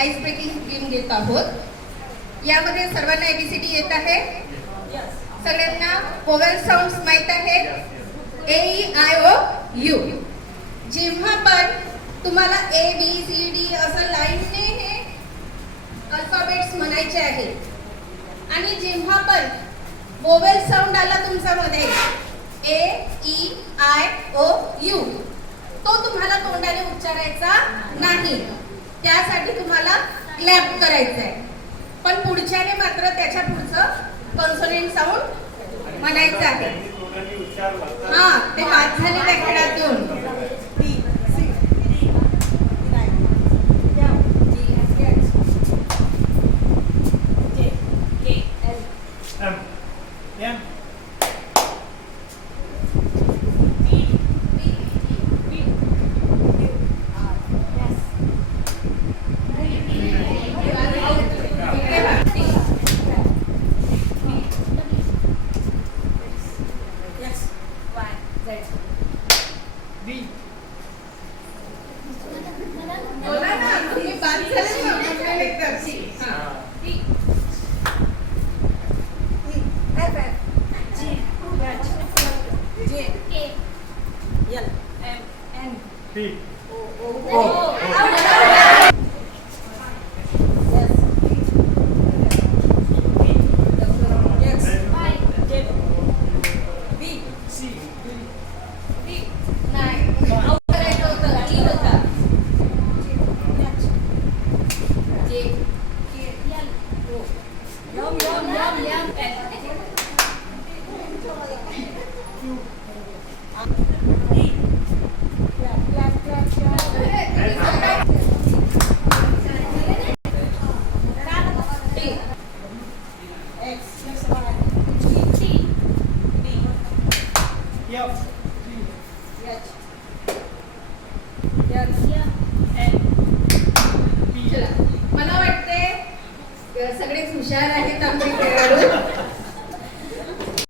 Ice breaking game घेत आहोत। यामध्ये सर्वांना ABCD येत आहे, सगळ्यांना व्होवेल साऊंड्स माहित आहेत, AEIOU। जेव्हा पण तुम्हाला ABCD असं लाईनने हे अल्फाबेट्स म्हणायचे आहेत आणि जेव्हा पण व्होवेल साऊंड आला तुमच्यामध्ये AEIOU, तो तुम्हाला तोंडाने उच्चारायचा नाही, त्यासाठी तुम्हाला क्लॅप करायचं आहे। पण पुढच्याने मात्र त्याच्या पुढचं कॉन्सोनंट साऊंड म्हणायचं आहे। हा, ते बाद झाले त्या खेळातून। बोला ना, तुम्ही बाद झाले ना मला वाटते सगळेच हुशार आहेत आमचे खेळाडू।